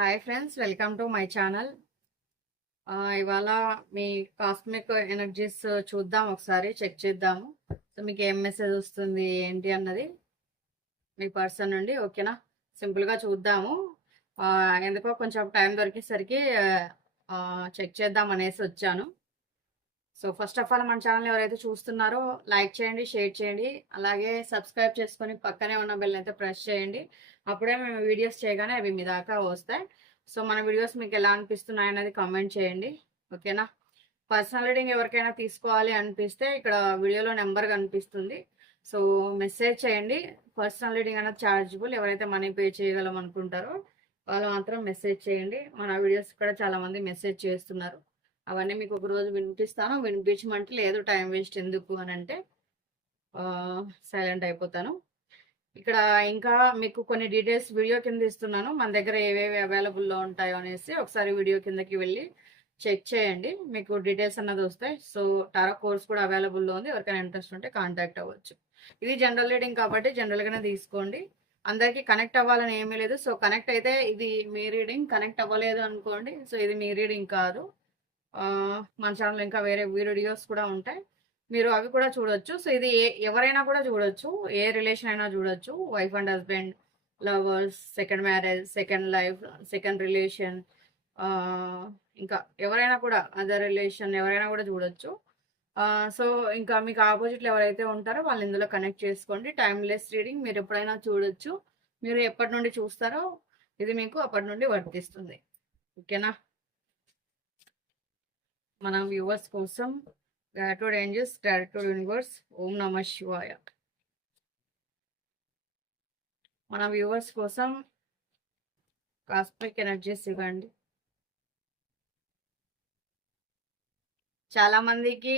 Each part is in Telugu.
Hi friends welcome to my channel. ఇవాళ మీ కాస్మిక్ ఎనర్జీస్ చూద్దాం ఒకసారి చెక్ చేద్దాము. సో మీకు ఏం మెసేజ్ వస్తుంది ఏంటి అన్నది మీ పర్సన్ నుండి ఓకేనా? సింపుల్గా చూద్దాము. ఎందుకో కొంచెం టైం దొరికేసరికి చెక్ చేద్దాం అనేసి వచ్చాను. సో ఫస్ట్ ఆఫ్ ఆల్ మన ఛానల్ ఎవరైతే చూస్తున్నారో లైక్ చేయండి షేర్ చేయండి. అలాగే సబ్స్క్రైబ్ చేసుకొని పక్కనే ఉన్న బెల్ అయితే ప్రెస్ చేయండి. అప్పుడే మేము వీడియోస్ చేయగానే అవి మీ దాకా వస్తాయి. సో మన వీడియోస్ మీకు ఎలా అనిపిస్తున్నాయి అనేది కామెంట్ చేయండి. ఓకేనా పర్సనల్ రీడింగ్ ఎవరికైనా తీసుకోవాలి అనిపిస్తే ఇక్కడ వీడియోలో నెంబర్ కనిపిస్తుంది. సో మెసేజ్ చేయండి. పర్సనల్ రీడింగ్ అనేది ఛార్జబుల్ ఎవరైతే మనీ పే చేయగలం అనుకుంటారో వాళ్ళు మాత్రం మెసేజ్ చేయండి. మన వీడియోస్ కూడా చాలా మంది మెసేజ్ చేస్తున్నారు. అవన్నీ మీకు ఒక రోజు వినిపిస్తాను. వినిపించమంటే లేదు టైం వేస్ట్ ఎందుకు అని అంటే సైలెంట్ అయిపోతాను. ఇక్కడ ఇంకా మీకు కొన్ని డీటెయిల్స్ వీడియో కింద ఇస్తున్నాను. మన దగ్గర ఏవేవి అవైలబుల్లో ఉంటాయో అనేసి ఒకసారి వీడియో కిందకి వెళ్ళి చెక్ చేయండి. మీకు డీటెయిల్స్ అన్నది వస్తాయి. సో టారా కోర్స్ కూడా అవైలబుల్లో ఉంది. ఎవరికైనా ఇంట్రెస్ట్ ఉంటే కాంటాక్ట్ అవ్వచ్చు. ఇది జనరల్ రీడింగ్ కాబట్టి జనరల్గానే తీసుకోండి. అందరికీ కనెక్ట్ అవ్వాలని ఏమీ లేదు. సో కనెక్ట్ అయితే ఇది మీ రీడింగ్ కనెక్ట్ అవ్వలేదు అనుకోండి. సో ఇది మీ రీడింగ్ కాదు. మన ఛానల్ ఇంకా వేరే వీడియోస్ కూడా ఉంటాయి. మీరు అవి కూడా చూడొచ్చు. సో ఇది ఏ ఎవరైనా కూడా చూడొచ్చు. ఏ రిలేషన్ అయినా చూడొచ్చు. Wife and husband lovers second marriage second life second relation ఇంకా ఎవరైనా కూడా అదర్ రిలేషన్ ఎవరైనా కూడా చూడొచ్చు. సో ఇంకా మీకు ఆపోజిట్లో ఎవరైతే ఉంటారో వాళ్ళు ఇందులో కనెక్ట్ చేసుకోండి. టైమ్లెస్ రీడింగ్ మీరు ఎప్పుడైనా చూడొచ్చు. మీరు ఎప్పటి నుండి చూస్తారో ఇది మీకు అప్పటి నుండి వర్తిస్తుంది. ఓకేనా? మన వ్యూవర్స్ కోసం గ్రాట్యూడ్ ఏంజల్స్ గ్రాట్యూడ్ యూనివర్స్ ఓం నమ శివాయ. మన వ్యూవర్స్ కోసం కాస్మిక్ ఎనర్జీస్ ఇవ్వండి. చాలా మందికి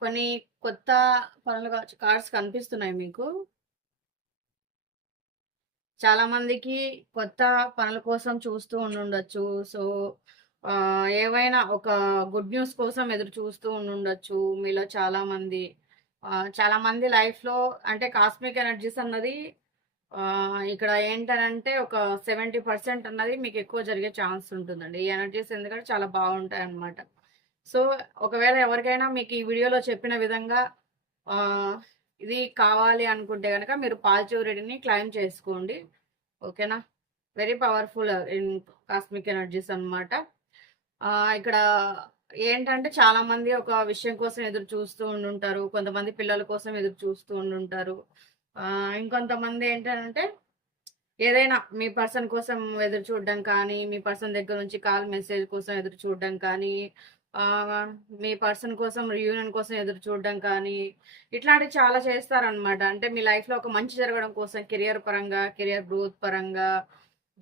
కొన్ని కొత్త పనులు కార్డ్స్ కనిపిస్తున్నాయి మీకు. చాలా మందికి కొత్త పనుల కోసం చూస్తూ ఉండుండొచ్చు. సో ఏవైనా ఒక గుడ్ న్యూస్ కోసం ఎదురు చూస్తూ ఉండొచ్చు మీలో చాలా మంది లైఫ్లో చాలా మంది లైఫ్లో అంటే కాస్మిక్ ఎనర్జీస్ అన్నది ఇక్కడ ఏంటనంటే ఒక సెవెంటీ పర్సెంట్ అన్నది మీకు ఎక్కువ జరిగే ఛాన్స్ ఉంటుందండి. ఈ ఎనర్జీస్ ఎందుకంటే చాలా బాగుంటాయి అన్నమాట సో ఒకవేళ ఎవరికైనా మీకు ఈ వీడియోలో చెప్పిన విధంగా ఇది కావాలి అనుకుంటే కనుక మీరు పాజిటివ్ క్లైమ్ చేసుకోండి. ఓకేనా? Very powerful in cosmic energies అనమాట ఇక్కడ ఏంటంటే చాలా మంది ఒక విషయం కోసం ఎదురు చూస్తూ ఉండుంటారు. కొంతమంది పిల్లల కోసం ఎదురు చూస్తూ ఉండుంటారు. ఇంకొంతమంది ఏంటంటే ఏదైనా మీ పర్సన్ కోసం ఎదురు చూడడం కానీ మీ పర్సన్ దగ్గర నుంచి కాల్ మెసేజ్ కోసం ఎదురు చూడడం కానీ మీ పర్సన్ కోసం రియూనియన్ కోసం ఎదురు చూడడం కానీ ఇట్లాంటివి చాలా చేస్తారనమాట. అంటే మీ లైఫ్లో ఒక మంచి జరగడం కోసం కెరియర్ పరంగా కెరియర్ గ్రోత్ పరంగా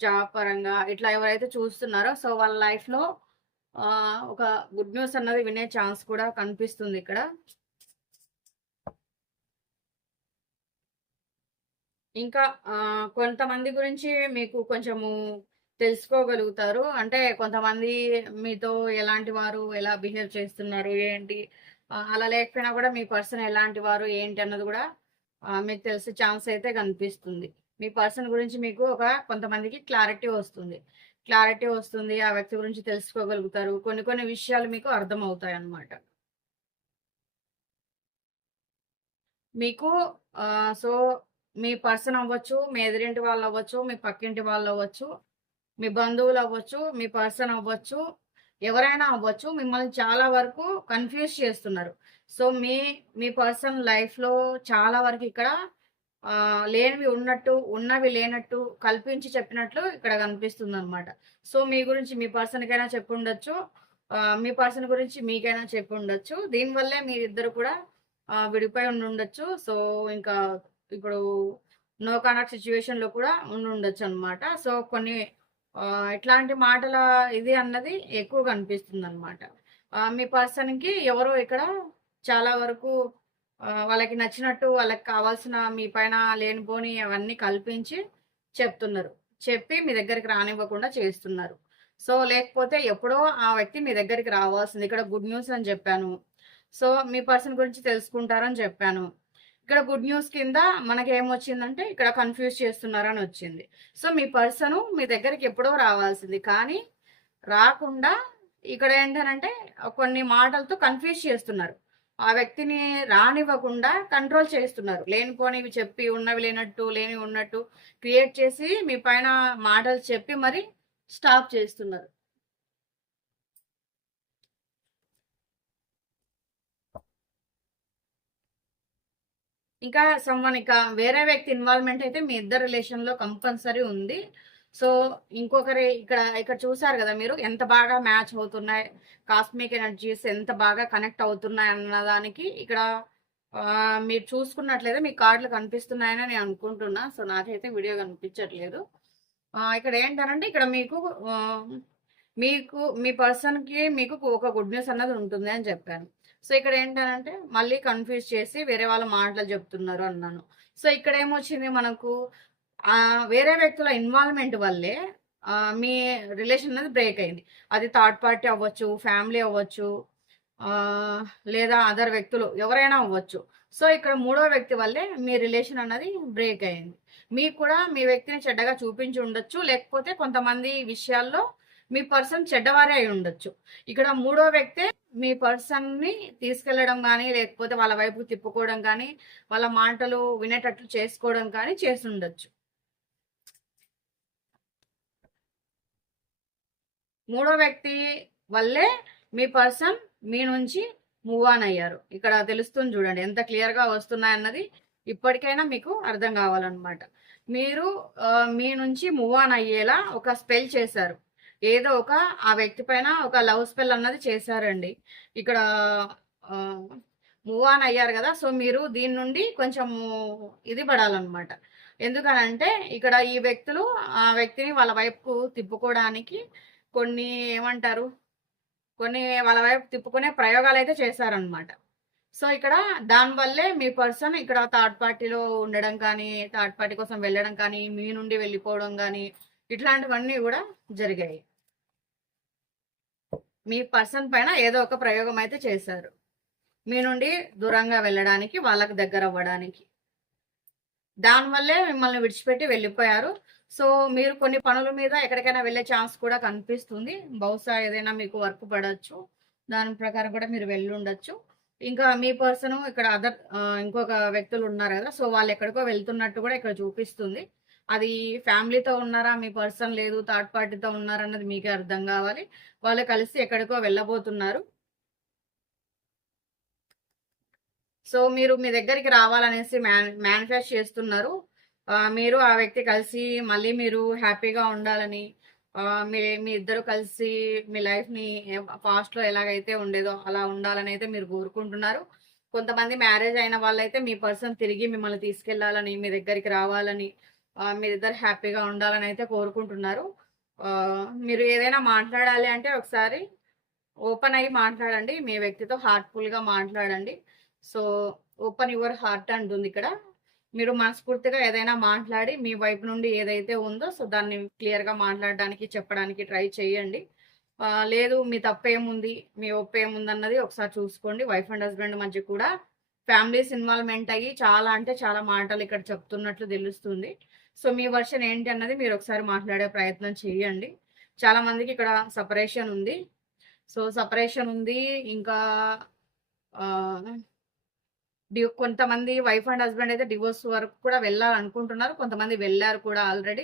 జాబ్ పరంగా ఇట్లా ఎవరైతే చూస్తున్నారో సో వాళ్ళ లైఫ్లో ఒక గుడ్ న్యూస్ అన్నది వినే ఛాన్స్ కూడా కనిపిస్తుంది ఇక్కడ. ఇంకా కొంతమంది గురించి మీకు కొంచెము తెలుసుకోగలుగుతారు. అంటే కొంతమంది మీతో ఎలాంటి వారు ఎలా బిహేవ్ చేస్తున్నారు ఏంటి? అలా లేకపోయినా కూడా మీ పర్సన్ ఎలాంటి వారు ఏంటి అన్నది కూడా మీకు తెలిసే ఛాన్స్ అయితే కనిపిస్తుంది. మీ పర్సన్ గురించి మీకు ఒక కొంతమందికి క్లారిటీ వస్తుంది. క్లారిటీ వస్తుంది ఆ వ్యక్తి గురించి తెలుసుకోగలుగుతారు. కొన్ని కొన్ని విషయాలు మీకు అర్థమవుతాయి అన్నమాట మీకు సో మీ పర్సన్ అవ్వచ్చు మీ ఎదురింటి వాళ్ళు అవ్వచ్చు మీ పక్కింటి వాళ్ళు అవ్వచ్చు మీ బంధువులు అవ్వచ్చు మీ పర్సన్ అవ్వచ్చు ఎవరైనా అవ్వచ్చు మిమ్మల్ని చాలా వరకు కన్ఫ్యూజ్ చేస్తున్నారు. సో మీ మీ పర్సన్ లైఫ్లో చాలా వరకు ఇక్కడ లేనివి ఉన్నట్టు ఉన్నవి లేనట్టు కల్పించి చెప్పినట్లు ఇక్కడ కనిపిస్తుంది అనమాట సో మీ గురించి మీ పర్సన్కైనా చెప్పి ఉండొచ్చు మీ పర్సన్ గురించి మీకైనా చెప్పి ఉండొచ్చు దీనివల్లే మీరిద్దరు కూడా విడిపోయి ఉండి ఉండొచ్చు సో ఇంకా ఇప్పుడు నో కాంటాక్ట్ సిచ్యువేషన్లో కూడా ఉండి ఉండొచ్చు అనమాట సో కొన్ని ఇట్లాంటి మాటల ఇది అన్నది ఎక్కువ కనిపిస్తుంది అనమాట మీ పర్సన్కి ఎవరో ఇక్కడ చాలా వరకు వాళ్ళకి నచ్చినట్టు వాళ్ళకి కావాల్సిన మీ పైన లేనిపోని అవన్నీ కల్పించి చెప్తున్నారు. చెప్పి మీ దగ్గరికి రానివ్వకుండా చేస్తున్నారు. సో లేకపోతే ఎప్పుడో ఆ వ్యక్తి మీ దగ్గరికి రావాల్సింది. ఇక్కడ గుడ్ న్యూస్ అని చెప్పాను. సో మీ పర్సన్ గురించి తెలుసుకుంటారని చెప్పాను. ఇక్కడ గుడ్ న్యూస్ కింద మనకి ఏమొచ్చిందంటే ఇక్కడ కన్ఫ్యూజ్ చేస్తున్నారని వచ్చింది. సో మీ పర్సన్ మీ దగ్గరికి ఎప్పుడో రావాల్సింది. కానీ రాకుండా ఇక్కడ ఏంటంటే కొన్ని మాటలతో కన్ఫ్యూజ్ చేస్తున్నారు. ఆ వ్యక్తిని రానివ్వకుండా కంట్రోల్ చేస్తున్నారు. లేనిపోనివి చెప్పి ఉన్నవి లేనట్టు లేని ఉన్నట్టు క్రియేట్ చేసి మీ పైన మాటలు చెప్పి మరి స్టాప్ చేస్తున్నారు. ఇంకా సమ్వన్ ఇక వేరే వ్యక్తి ఇన్వాల్వ్మెంట్ అయితే మీ ఇద్దరు రిలేషన్లో కంపల్సరీ ఉంది. సో ఇంకొకరి ఇక్కడ ఇక్కడ చూసారు కదా మీరు ఎంత బాగా మ్యాచ్ అవుతున్నాయి కాస్మిక్ ఎనర్జీస్ ఎంత బాగా కనెక్ట్ అవుతున్నాయి అన్నదానికి ఇక్కడ మీరు చూసుకున్నట్లయితే మీ కార్డులు కనిపిస్తున్నాయని నేను అనుకుంటున్నా. సో నాకైతే వీడియో కనిపించట్లేదు. ఇక్కడ ఏంటంటే ఇక్కడ మీకు మీకు మీ పర్సన్కి మీకు ఒక గుడ్ న్యూస్ అన్నది ఉంటుంది అని చెప్పాను. సో ఇక్కడ ఏంటంటే మళ్ళీ కన్ఫ్యూజ్ చేసి వేరే వాళ్ళ మాటలు చెప్తున్నారు అన్నాను. సో ఇక్కడ ఏమొచ్చింది మనకు? వేరే వ్యక్తుల ఇన్వాల్వ్మెంట్ వల్లే మీ రిలేషన్ అనేది బ్రేక్ అయింది. అది థర్డ్ పార్టీ అవ్వచ్చు ఫ్యామిలీ అవ్వచ్చు లేదా అదర్ వ్యక్తులు ఎవరైనా అవ్వచ్చు. సో ఇక్కడ మూడో వ్యక్తి వల్లే మీ రిలేషన్ అన్నది బ్రేక్ అయింది. మీకు కూడా మీ వ్యక్తిని చెడ్డగా చూపించి ఉండొచ్చు లేకపోతే కొంతమంది విషయాల్లో మీ పర్సన్ చెడ్డవారే అయి ఉండొచ్చు. ఇక్కడ మూడో వ్యక్తే మీ పర్సన్ని తీసుకెళ్ళడం కానీ లేకపోతే వాళ్ళ వైపు తిప్పుకోవడం కానీ వాళ్ళ మాటలు వినేటట్లు చేసుకోవడం కానీ చేసి ఉండొచ్చు. మూడో వ్యక్తి వల్లే మీ పర్సన్ మీ నుంచి మూవ్ ఆన్ అయ్యారు. ఇక్కడ తెలుస్తుంది చూడండి ఎంత క్లియర్గా వస్తున్నాయన్నది ఇప్పటికైనా మీకు అర్థం కావాలన్నమాట. మీరు మీ నుంచి మూవ్ ఆన్ అయ్యేలా ఒక స్పెల్ చేశారు. ఏదో ఒక ఆ వ్యక్తి పైన ఒక లవ్ స్పెల్ అన్నది చేశారండి. ఇక్కడ మూవ్ ఆన్ అయ్యారు కదా సో మీరు దీని నుండి కొంచెం ఇది పడాలన్నమాట. ఎందుకనంటే ఇక్కడ ఈ వ్యక్తులు ఆ వ్యక్తిని వాళ్ళ వైపుకు తిప్పుకోవడానికి కొన్ని ఏమంటారు? కొన్ని వాళ్ళ వైపు తిప్పుకునే ప్రయోగాలు అయితే చేశారనమాట సో ఇక్కడ దానివల్లే మీ పర్సన్ ఇక్కడ థర్డ్ పార్టీలో ఉండడం కానీ థర్డ్ పార్టీ కోసం వెళ్ళడం కానీ మీ నుండి వెళ్ళిపోవడం కానీ ఇట్లాంటివన్నీ కూడా జరిగాయి. మీ పర్సన్ పైన ఏదో ఒక ప్రయోగం అయితే చేశారు. మీ నుండి దూరంగా వెళ్ళడానికి వాళ్ళకి దగ్గర అవ్వడానికి దానివల్లే మిమ్మల్ని విడిచిపెట్టి వెళ్ళిపోయారు. సో మీరు కొన్ని పనుల మీద ఎక్కడికైనా వెళ్ళే ఛాన్స్ కూడా కనిపిస్తుంది. బహుశా ఏదైనా మీకు వర్క్ పడవచ్చు దాని ప్రకారం కూడా మీరు వెళ్ళి ఉండొచ్చు. ఇంకా మీ పర్సన్ ఇక్కడ అదర్ ఇంకొక వ్యక్తులు ఉన్నారు కదా సో వాళ్ళు ఎక్కడికో వెళ్తున్నట్టు కూడా ఇక్కడ చూపిస్తుంది. అది ఫ్యామిలీతో ఉన్నారా మీ పర్సన్ లేదు థర్డ్ పార్టీతో ఉన్నారా అన్నది మీకే అర్థం కావాలి. వాళ్ళు కలిసి ఎక్కడికో వెళ్ళబోతున్నారు. సో మీరు మీ దగ్గరికి రావాలనేసి మ్యాన్ మేనిఫెస్ట్ చేస్తున్నారు. మీరు ఆ వ్యక్తి కలిసి మళ్ళీ మీరు హ్యాపీగా ఉండాలని మీ మీ ఇద్దరు కలిసి మీ లైఫ్ని పాస్ట్లో ఎలాగైతే ఉండేదో అలా ఉండాలని అయితే మీరు కోరుకుంటున్నారు. కొంతమంది మ్యారేజ్ అయిన వాళ్ళైతే మీ పర్సన్ తిరిగి మిమ్మల్ని తీసుకెళ్ళాలని మీ దగ్గరికి రావాలని మీరిద్దరు హ్యాపీగా ఉండాలని అయితే కోరుకుంటున్నారు. మీరు ఏదైనా మాట్లాడాలి అంటే ఒకసారి ఓపెన్ అయ్యి మాట్లాడండి. మీ వ్యక్తితో హార్ట్ఫుల్గా మాట్లాడండి. సో ఓపెన్ యువర్ హార్ట్ అంటుంది ఇక్కడ. మీరు మనస్ఫూర్తిగా ఏదైనా మాట్లాడి మీ వైపు నుండి ఏదైతే ఉందో సో దాన్ని క్లియర్గా మాట్లాడడానికి చెప్పడానికి ట్రై చేయండి. లేదు మీ తప్పేముంది మీ ఒప్పు ఏముంది అన్నది ఒకసారి చూసుకోండి. వైఫ్ అండ్ హస్బెండ్ మధ్య కూడా ఫ్యామిలీస్ ఇన్వాల్వ్మెంట్ అయ్యి చాలా అంటే చాలా మాటలు ఇక్కడ చెప్తున్నట్లు తెలుస్తుంది. సో మీ వర్షన్ ఏంటి అన్నది మీరు ఒకసారి మాట్లాడే ప్రయత్నం చేయండి. చాలా మందికి ఇక్కడ సపరేషన్ ఉంది. సో సపరేషన్ ఉంది ఇంకా డి- కొంతమంది వైఫ్ అండ్ హస్బెండ్ అయితే డివోర్స్ వరకు కూడా వెళ్ళాలనుకుంటున్నారు. కొంతమంది వెళ్ళారు కూడా ఆల్రెడీ.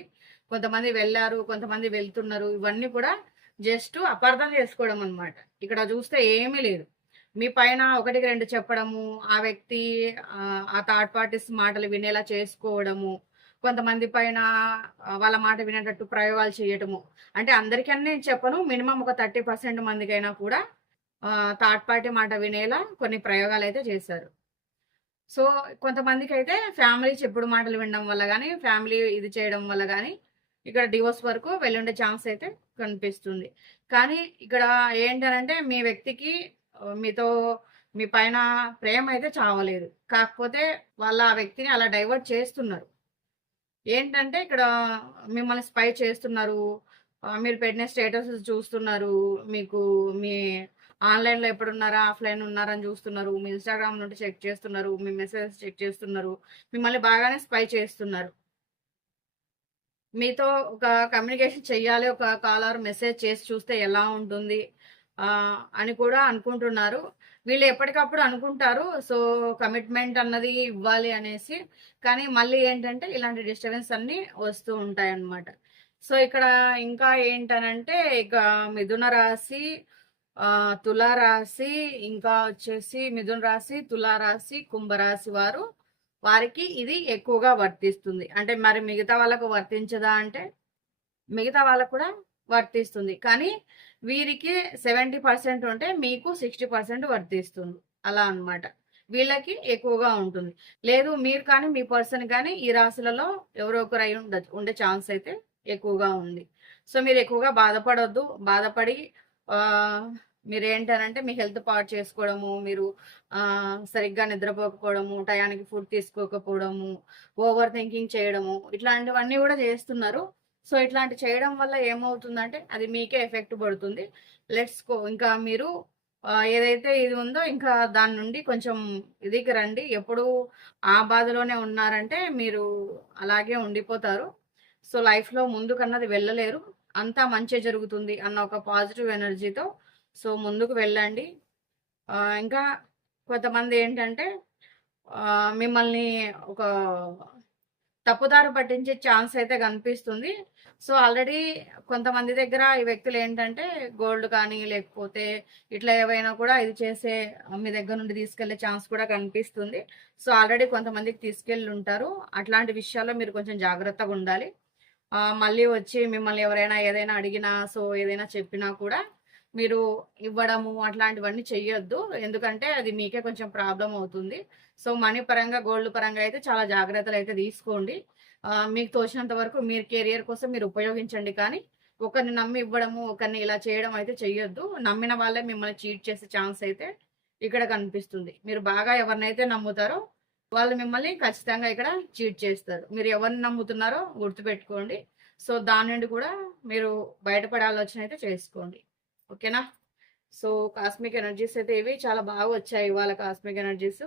కొంతమంది వెళ్ళారు కొంతమంది వెళ్తున్నారు. ఇవన్నీ కూడా జస్ట్ అపార్థం చేసుకోవడం అన్నమాట. ఇక్కడ చూస్తే ఏమీ లేదు. మీ పైన ఒకటికి రెండు చెప్పడము ఆ వ్యక్తి ఆ, థర్డ్ పార్టీస్ మాటలు వినేలా చేసుకోవడము కొంతమంది పైన వాళ్ళ మాట వినేటట్టు ప్రయోగాలు చేయటము. అంటే అందరికీ చెప్పను మినిమం ఒక థర్టీ పర్సెంట్ మందికైనా కూడా థర్డ్ పార్టీ మాట వినేలా కొన్ని ప్రయోగాలు అయితే చేశారు. సో కొంతమందికి అయితే ఫ్యామిలీ చెప్పుడు మాటలు వినడం వల్ల కానీ ఫ్యామిలీ ఇది చేయడం వల్ల కానీ ఇక్కడ డివోర్స్ వరకు వెళ్ళుండే ఛాన్స్ అయితే కనిపిస్తుంది. కానీ ఇక్కడ ఏంటనంటే మీ వ్యక్తికి మీతో మీ పైన ప్రేమ అయితే చావలేదు. కాకపోతే వాళ్ళ ఆ వ్యక్తిని అలా డైవర్ట్ చేస్తున్నారు. ఏంటంటే ఇక్కడ మిమ్మల్ని స్పై చేస్తున్నారు. మీరు పెట్టిన స్టేటస్ చూస్తున్నారు. మీకు మీ ఆన్లైన్లో ఎప్పుడున్నారా? ఆఫ్లైన్ ఉన్నారా అని చూస్తున్నారు. మీ ఇన్స్టాగ్రామ్ నుండి చెక్ చేస్తున్నారు. మీ మెసేజెస్ చెక్ చేస్తున్నారు. మిమ్మల్ని బాగానే స్పై చేస్తున్నారు. మీతో ఒక కమ్యూనికేషన్ చెయ్యాలి. ఒక కాల్ ఆర్ మెసేజ్ చేసి చూస్తే ఎలా ఉంటుంది అని కూడా అనుకుంటున్నారు. వీళ్ళు ఎప్పటికప్పుడు అనుకుంటారు. సో కమిట్మెంట్ అన్నది ఇవ్వాలి అనేసి. కానీ మళ్ళీ ఏంటంటే ఇలాంటి డిస్టర్బెన్స్ అన్నీ వస్తూ ఉంటాయి అన్నమాట సో ఇక్కడ ఇంకా ఏంటనంటే ఇక మిథున రాశి తులారాశి రాశి ఇంకా వచ్చేసి మిథున రాశి తుల రాశి కుంభరాశి వారు వారికి ఇది ఎక్కువగా వర్తిస్తుంది. అంటే మరి మిగతా వాళ్ళకు వర్తించదా అంటే మిగతా వాళ్ళకు కూడా వర్తిస్తుంది. కానీ వీరికి సెవెంటీ పర్సెంట్ ఉంటే మీకు సిక్స్టీ పర్సెంట్ వర్తిస్తుంది. అలా అన్నమాట. వీళ్ళకి ఎక్కువగా ఉంటుంది. లేదు మీరు కానీ మీ పర్సన్ కానీ ఈ రాశులలో ఎవరో ఒకరు అయి ఉండొచ్చు ఉండే ఛాన్స్ అయితే ఎక్కువగా ఉంది. సో మీరు ఎక్కువగా బాధపడొద్దు. బాధపడి మీరు ఏంటనంటే మీ హెల్త్ పాడు చేసుకోవడము మీరు సరిగ్గా నిద్రపోకపోవడము టయానికి ఫుడ్ తీసుకోకపోవడము ఓవర్ థింకింగ్ చేయడము ఇట్లాంటివన్నీ కూడా చేస్తున్నారు. సో ఇట్లాంటి చేయడం వల్ల ఏమవుతుందంటే అది మీకే ఎఫెక్ట్ పడుతుంది. లెట్స్ కో ఇంకా మీరు ఏదైతే ఇది ఉందో ఇంకా దాని నుండి కొంచెం ఇదికి రండి. ఎప్పుడు ఆ బాధలోనే ఉన్నారంటే మీరు అలాగే ఉండిపోతారు. సో లైఫ్లో ముందుకన్నది వెళ్ళలేరు. అంతా మంచి జరుగుతుంది అన్న ఒక పాజిటివ్ ఎనర్జీతో సో ముందుకు వెళ్ళండి. ఇంకా కొంతమంది ఏంటంటే మిమ్మల్ని ఒక తప్పుదారు పట్టించే ఛాన్స్ అయితే కనిపిస్తుంది. సో ఆల్రెడీ కొంతమంది దగ్గర ఈ వ్యక్తులు ఏంటంటే గోల్డ్ కానీ లేకపోతే ఇట్లా ఏవైనా కూడా ఇది చేసే మీ దగ్గర నుండి తీసుకెళ్ళే ఛాన్స్ కూడా కనిపిస్తుంది. సో ఆల్రెడీ కొంతమందికి తీసుకెళ్ళి ఉంటారు. అట్లాంటి విషయాల్లో మీరు కొంచెం జాగ్రత్తగా ఉండాలి. మళ్ళీ వచ్చి మిమ్మల్ని ఎవరైనా ఏదైనా అడిగినా సో ఏదైనా చెప్పినా కూడా మీరు ఇవ్వడము అట్లాంటివన్నీ చెయ్యొద్దు. ఎందుకంటే అది మీకే కొంచెం ప్రాబ్లం అవుతుంది. సో మనీ పరంగా గోల్డ్ పరంగా అయితే చాలా జాగ్రత్తలు అయితే తీసుకోండి. మీకు తోచినంత వరకు మీరు కెరియర్ కోసం మీరు ఉపయోగించండి. కానీ ఒకరిని నమ్మి ఇవ్వడము ఒకరిని ఇలా చేయడం అయితే చెయ్యొద్దు. నమ్మిన వాళ్ళే మిమ్మల్ని చీట్ చేసే ఛాన్స్ అయితే ఇక్కడ కనిపిస్తుంది. మీరు బాగా ఎవరినైతే నమ్ముతారో వాళ్ళు మిమ్మల్ని ఖచ్చితంగా ఇక్కడ చీట్ చేస్తారు. మీరు ఎవరిని నమ్ముతున్నారో గుర్తుపెట్టుకోండి. సో దాని నుండి కూడా మీరు బయటపడే ఆలోచన అయితే చేసుకోండి. ఓకేనా? సో కాస్మిక్ ఎనర్జీస్ అయితే ఇవి చాలా బాగా వచ్చాయి ఇవాళ కాస్మిక్ ఎనర్జీస్.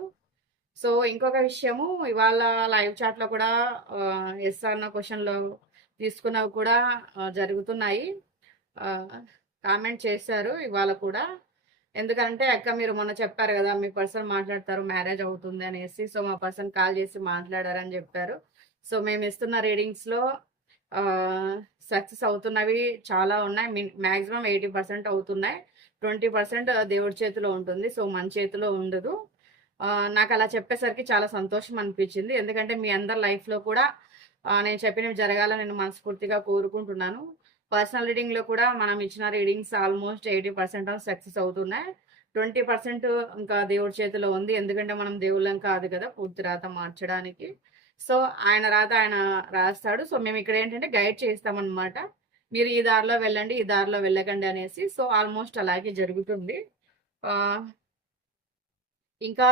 సో ఇంకొక విషయము ఇవాళ లైవ్ చాట్లో కూడా ఎస్ అన్న క్వశ్చన్లో తీసుకున్నవి కూడా జరుగుతున్నాయి. కామెంట్ చేశారు ఇవాళ కూడా. ఎందుకంటే అక్క మీరు మొన్న చెప్పారు కదా మీ పర్సన్ మాట్లాడతారు మ్యారేజ్ అవుతుంది అనేసి. సో మా పర్సన్ కాల్ చేసి మాట్లాడారని చెప్పారు. సో మేము ఇస్తున్న రీడింగ్స్లో సక్సెస్ అవుతున్నవి చాలా ఉన్నాయి. మ్యాక్సిమం ఎయిటీ పర్సెంట్ అవుతున్నాయి. ట్వంటీ పర్సెంట్ దేవుడి చేతిలో ఉంటుంది. సో మన చేతిలో ఉండదు. నాకు అలా చెప్పేసరికి చాలా సంతోషం అనిపించింది. ఎందుకంటే మీ అందరి లైఫ్లో కూడా నేను చెప్పినవి జరగాలని నేను మనస్ఫూర్తిగా కోరుకుంటున్నాను. పర్సనల్ రీడింగ్లో కూడా మనం ఇచ్చిన readings almost eighty percent success అవుతున్నాయి. ట్వంటీ పర్సెంట్ ఇంకా దేవుడి చేతిలో ఉంది. ఎందుకంటే మనం దేవుళ్ళం కాదు కదా పూర్తి రాత మార్చడానికి. సో ఆయన రాత ఆయన రాస్తాడు. సో మేము ఇక్కడ ఏంటంటే గైడ్ చేస్తామన్నమాట. మీరు ఈ దారిలో వెళ్ళండి ఈ దారిలో వెళ్ళకండి అనేసి. సో ఆల్మోస్ట్ అలాగే జరుగుతుంది. ఇంకా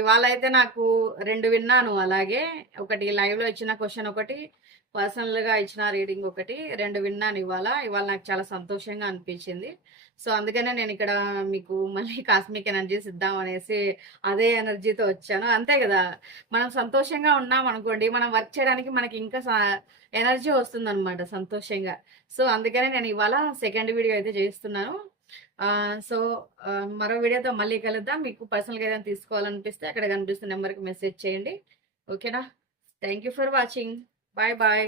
ఇవాళ అయితే నాకు రెండు విన్నాను. అలాగే ఒకటి లైవ్లో ఇచ్చిన క్వశ్చన్ ఒకటి పర్సనల్గా ఇచ్చిన రీడింగ్ ఒకటి రెండు విన్నాను ఇవాళ. ఇవాళ నాకు చాలా సంతోషంగా అనిపించింది. సో అందుకనే నేను ఇక్కడ మీకు మళ్ళీ కాస్మిక్ ఎనర్జీస్ ఇద్దాం అనేసి అదే ఎనర్జీతో వచ్చాను. అంతే కదా! మనం సంతోషంగా ఉన్నాం అనుకోండి మనం వర్క్ చేయడానికి మనకి ఇంకా ఎనర్జీ వస్తుంది అనమాట సంతోషంగా. సో అందుకనే నేను ఇవాళ సెకండ్ వీడియో అయితే చేస్తున్నాను. సో మరో వీడియోతో మళ్ళీ కలుద్దాం. మీకు పర్సనల్గా ఏదైనా తీసుకోవాలనిపిస్తే అక్కడ కనిపిస్తున్న నెంబర్కి మెసేజ్ చేయండి. ఓకేనా? Thank you for watching. Bye bye.